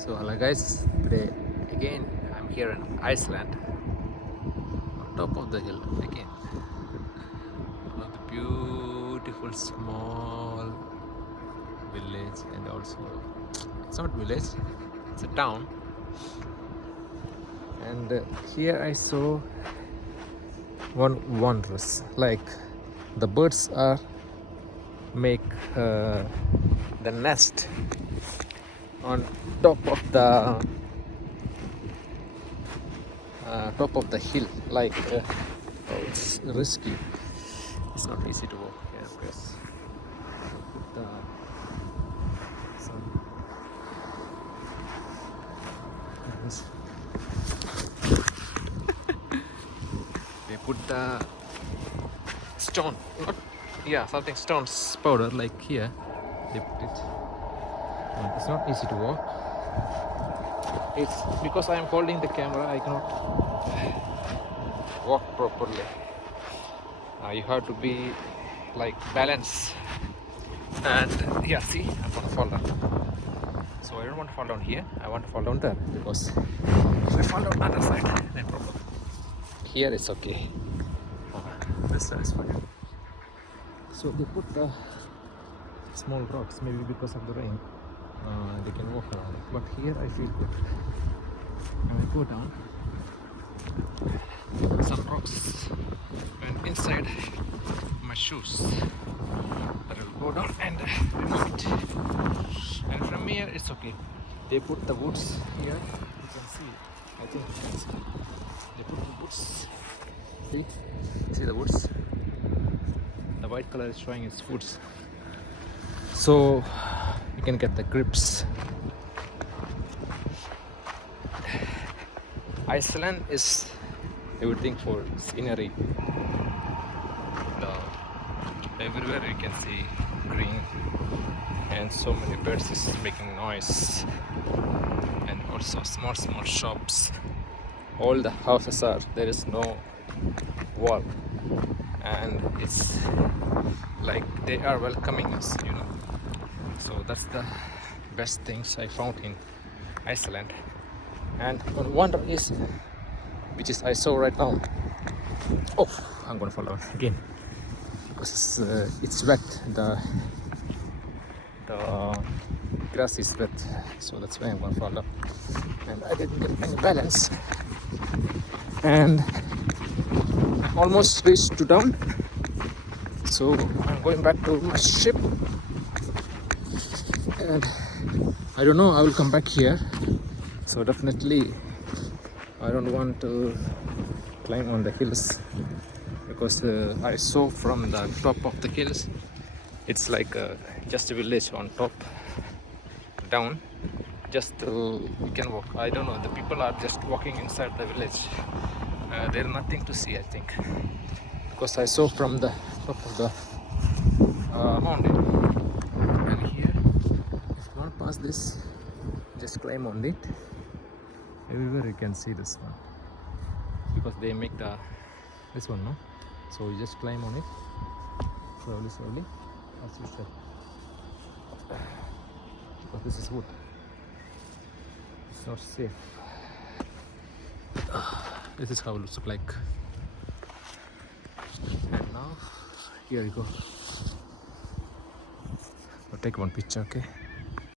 So hello guys, today again I'm here in Iceland on top of the hill again. One of the beautiful small village, and also it's not village, it's a town. And here I saw one wondrous, like the birds are make the nest on top of the hill, like oh, it's risky, it's not easy to walk here because the sun they put the stone, not, yeah, something stones powder, like here they put it. And it's not easy to walk. It's because I am holding the camera, I cannot walk properly. You have to be like balance, and yeah, see, I'm gonna fall down. So I don't want to fall down here, I want to fall down there, because if I fall down the other side, then problem. Here it's okay. This side is fine. So they put small rocks, maybe because of the rain. They can walk around it. But here I feel good. When I go down, some rocks went inside my shoes. But I will go down and remove it. And from here it's okay. They put the woods here. You can see. I think you can see. They put the woods. See the woods? The white color is showing its woods. So you can get the grips. Iceland is everything for scenery. Everywhere you can see green, and so many birds is making noise, and also small shops. All the houses are, there is no wall, and it's like they are welcoming us, you know. So that's the best things I found in Iceland. And one wonder is, which is I saw right now. Oh, I'm gonna fall down again because it's wet. The grass is wet, so that's why I'm gonna fall down. And I didn't get any balance, and almost reached to down. So I'm going back to my ship, and I don't know, I will come back here. So definitely I don't want to climb on the hills, because I saw from the top of the hills it's like just a village on top, down, just you can walk. I don't know, the people are just walking inside the village. There's nothing to see, I think, because I saw from the top of the mountain. And here, if you want to pass this, just climb on it. Everywhere you can see this one, because they make this one, no? So you just climb on it slowly, as you said, because this is wood, it's not safe. This is how it looks like. And now here you go. I'll take one picture, okay?